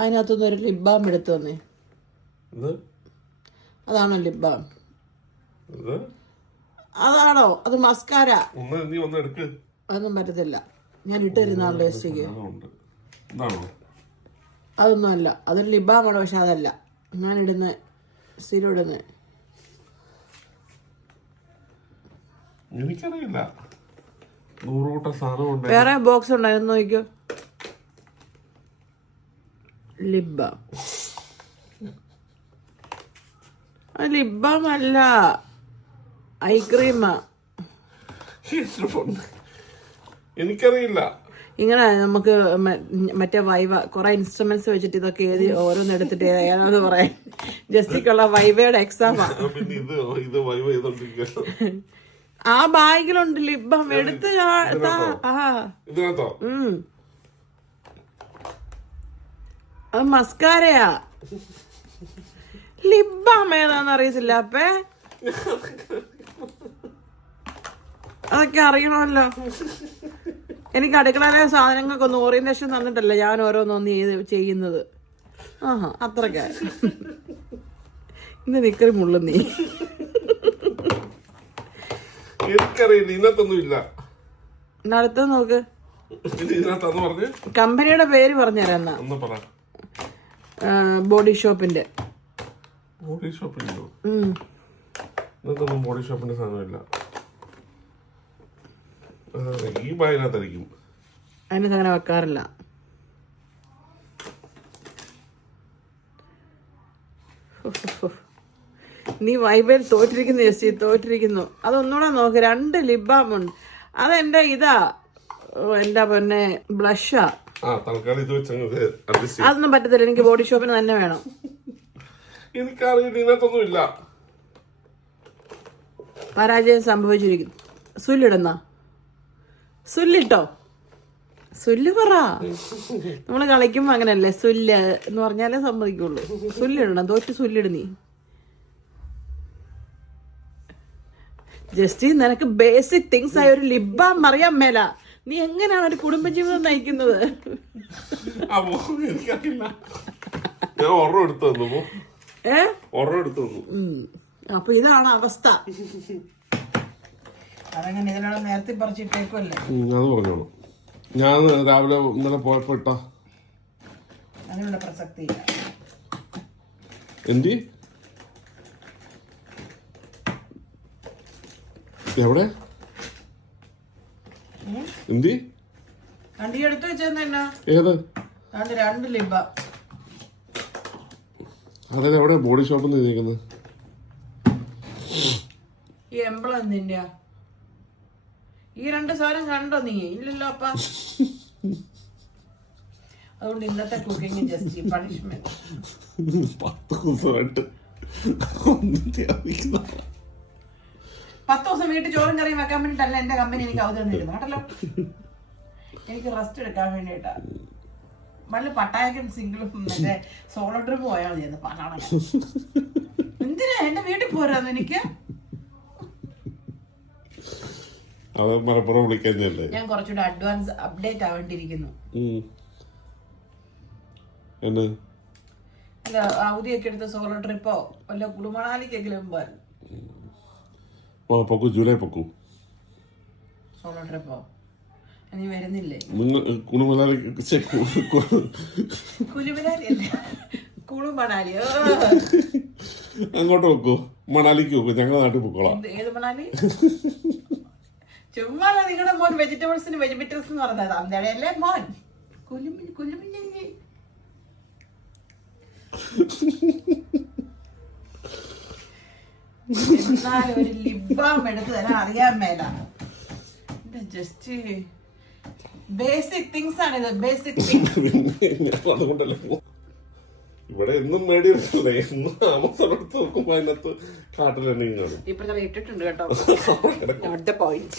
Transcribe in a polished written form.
അതിനകത്തുനിന്ന് ഒരു lip balm എടുത്തു വന്നേ. അതാണോ ലിപ് ബാം? അതാണോ? അത് മസ്കാര. അതൊന്നും പറ്റത്തില്ല. ഞാൻ ഇട്ട് തരുന്ന ടേസ്റ്റിക്ക്. അതൊന്നും അല്ല. അതൊരു ലിപ് ബാം ആണ്, പക്ഷെ അതല്ല ഞാൻ ഇടുന്ന സ്ഥിരം ഇടുന്നത്. എനിക്കറിയില്ല. 100 കൂട്ടം സാധനം വേറെ ബോക്സ് ഉണ്ടായിരുന്നു, നോക്കിയോ. Lip balm. ലിപ് ബാം അല്ല, ഐ ക്രീമാ. എനിക്കറിയില്ല. ഇങ്ങനെ നമുക്ക് മറ്റേ വൈവ കുറെ ഇൻസ്ട്രുമെന്റ്സ് വെച്ചിട്ട് ഇതൊക്കെ എഴുതി ഓരോന്ന് എടുത്തിട്ട് ഏതാണെന്ന് പറയാൻ ജസ്റ്റിക്കുള്ള വൈവയുടെ എക്സാമാ. ആ ബാഗിലുണ്ട് ലിപ് ബാം. എടുത്ത് അത് മസ്കാരയാ. ലിപ് ബാം ഏതാന്ന് അറിയത്തില്ല അപ്പേ? അതൊക്കെ അറിയണമല്ലോ. എനിക്ക് അടുക്കളയിലെ സാധനങ്ങൾക്കൊന്ന് ഓറിയന്റേഷൻ തന്നിട്ടല്ല ഞാൻ ഓരോന്നൊന്ന് ചെയ്യുന്നത്. അത്രയ്ക്ക ഇന്ന് നിക്കറി മുള്ളും നീ. എനിക്കറിയില്ല, ഇതിനകത്തൊന്നുമില്ല. അടുത്തത് നോക്ക്. കമ്പനിയുടെ പേര് പറഞ്ഞുതരാം. ബോഡി ഷോപ്പിന്റെ. ബോഡി ഷോപ്പിന്റെ ബോഡി ഷോപ്പിന്റെ സാധനമില്ല. ഈ ബാഗിനകത്തായിരിക്കും. അതിനകത്ത് അങ്ങനെ വെക്കാറില്ല. നീ വൈബയിൽ തോറ്റിരിക്കുന്നു ചേച്ചി, തോറ്റിരിക്കുന്നു. അതൊന്നുകൂടെ നോക്ക്. 2 ലിപ് ബാം ഉണ്ട്. അതെന്റെ ഇതാ, എന്റെ പൊന്നെ ബ്ലഷാ. അതൊന്നും പറ്റത്തില്ല. എനിക്ക് ബോഡി ഷോപ്പിന് തന്നെ വേണം. എനിക്കറിയില്ല, ഇതിനകത്തൊന്നുമില്ല. പരാജയം സംഭവിച്ചിരിക്കുന്നു. സുല്ലിടുന്ന സുല്ലിട്ടോ. സുല്ല് പറ. നമ്മള് കളിക്കുമ്പോ അങ്ങനല്ലേ, സുല്ല് എന്ന് പറഞ്ഞാലേ സമ്മതിക്കുള്ളൂ. സുല്ലിടണം. തോറ്റ് സുല്ലിട് നീ. ജസ്റ്റ് നിനക്ക് ബേസിക് തിങ്സ് ആയ ഒരു ലിപ് ബാം അറിയാൻ മേല. നീ എങ്ങനെയാണ് ഒരു കുടുംബജീവിതം നയിക്കുന്നത്? അപ്പൊ ഇതാണ് അവസ്ഥ. അതങ്ങനെ ഇതിനോട് നേരത്തെ പറിച്ചിട്ടേക്കുമല്ലേ. ഞാൻ രാവിലെ ഇന്നലെ പോയപ്പോ ഇട്ടാ അതിനുള്ള പ്രസക്തി ഇല്ല. എന്തി എവിടെ എന്തി വണ്ടി എടുത്തു വെച്ചെന്നാ? ഏത്? 2 ലിപ് ബാം. അതായത് എവിടെ ബോഡി ഷോപ്പിൽ നിൽക്കുന്നത്? ഈ എംബ്ലം എന്തിന്റെയാ? ഈ 2 സാധനം കണ്ടോ നീ? ഇല്ലല്ലോ അപ്പ. അതുകൊണ്ട് ഇന്നത്തെ കുക്കിംഗ് ജസ്റ്റ് പണിഷ്മെന്റ്. 10 ദിവസം വീട്ടിൽ ചോറും കറിയും വെക്കാൻ വേണ്ടിട്ടല്ല എന്റെ കമ്പനി എനിക്ക് അവധി തന്നിരുന്നു കേട്ടല്ലോ. എനിക്ക് റെസ്റ്റ് എടുക്കാൻ വേണ്ടിട്ടാ. വല്ല പട്ടായക്കും സിംഗിളും മറ്റേ സോളോ ട്രിപ്പ് പോയാൽ മതി. എന്തിനാ എന്റെ വീട്ടിൽ പോരാന്ന് എനിക്ക്? ഞാൻ കുറച്ചുകൂടെ അഡ്വാൻസ് അപ്ഡേറ്റ് ആവേണ്ടിയിരിക്കുന്നു. അല്ല, അവധിയൊക്കെ എടുത്ത് സോളോ ട്രിപ്പോ വല്ല കുളുമണാലിക്കെങ്കിലും പോകാൻ. ജൂലൈ പൊക്കൂ സോളോ ട്രിപ്പോ. നീ വരുന്നില്ലേ? കുളുമണാലിയോ? അങ്ങോട്ട് വെക്കൂ. മണാലിക്ക് വെക്കൂ. ഞങ്ങളുടെ നാട്ടിൽ പൊക്കോളാം. ഏത് മണാലി? ചുമ്മാ നിങ്ങളുടെ മോൻ വെജിറ്റബിൾസിന് വെജിറ്റബിൾസ് എന്ന് പറഞ്ഞത് അന്തഴയല്ലേ മോൻ? കുലുമിഞ്ഞി എന്നാലും ഒരു ലിപ് ബാം എടുത്ത് തരാൻ അറിയാൻ മേല. ജസ്റ്റ് ബേസിക് തിങ്സ് ആണിത്. Basic things. ഇവിടെ എന്നും മേടിയെടുക്കല്ലേ, എന്നും ആമസോൺ എടുത്ത് നോക്കുമ്പോ അതിനകത്ത് കാട്ടിലെണ്ണയും കാണും. ഇപ്പൊ ഇട്ടിട്ടുണ്ട് കേട്ടോ. അടുത്ത പോയിന്റ്.